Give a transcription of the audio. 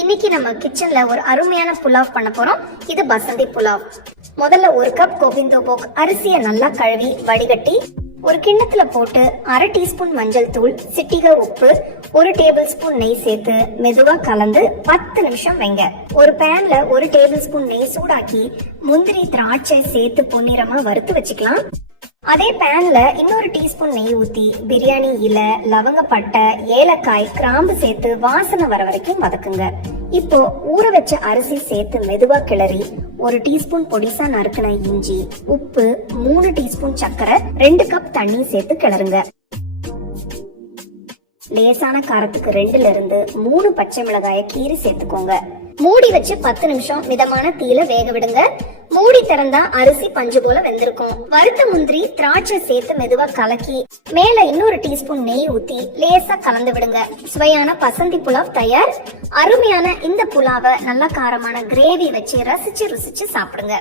இன்னைக்கு நம்ம கிச்சன்ல ஒரு அருமையான புலாவ் பண்ண போறோம். இது பசந்தி புலாவ். முதல்ல ஒரு கப் கோவிந்தோபோக் அரிசியை நல்லா கழுவி வடிகட்டி ஒரு கிண்ணத்துல போட்டு 1/2 டீஸ்பூன் மஞ்சள் தூள், சிட்டிகை உப்பு, 1 டேபிள் ஸ்பூன் நெய் சேர்த்து மெதுவா கலந்து 10 நிமிஷம் வைங்க. ஒரு பேன்ல 1 டேபிள் ஸ்பூன் நெய் சூடாக்கி முந்திரி, திராட்சை சேர்த்து பொன்னிறமா வறுத்து வச்சுக்கலாம். அதே பேன்ல இன்னொரு டீஸ்பூன் நெய் ஊத்தி பிரியாணி இலை, லவங்கப்பட்டை, ஏலக்காய், கிராம்பு சேர்த்து வாசனை வர வரைக்கும் வதக்குங்க. இப்போ ஊற வச்ச அரிசி சேர்த்து மெதுவா கிளறி 1 டீஸ்பூன் பொடிசா நறுக்கின இஞ்சி, உப்பு, 3 டீஸ்பூன் சர்க்கரை, 2 கப் தண்ணி சேர்த்து கிளறுங்க. லேசான காரத்துக்கு 2ல இருந்து 3 பச்சை மிளகாய கீறி சேர்த்துக்கோங்க. மூடி வச்சு 10 நிமிஷம் மிதமான தீயில வேக விடுங்க. மூடி திறந்தா அரிசி பஞ்சு போல வெந்திருக்கும். வறுத்த முந்திரி, திராட்சை சேர்த்து மெதுவா கலக்கி மேல இன்னொரு டீஸ்பூன் நெய் ஊத்தி லேசா கலந்து விடுங்க. சுவையான பசந்தி புலாவ் தயார். அருமையான இந்த புலாவை நல்ல காரமான கிரேவி வச்சு ரசிச்சு ருசிச்சு சாப்பிடுங்க.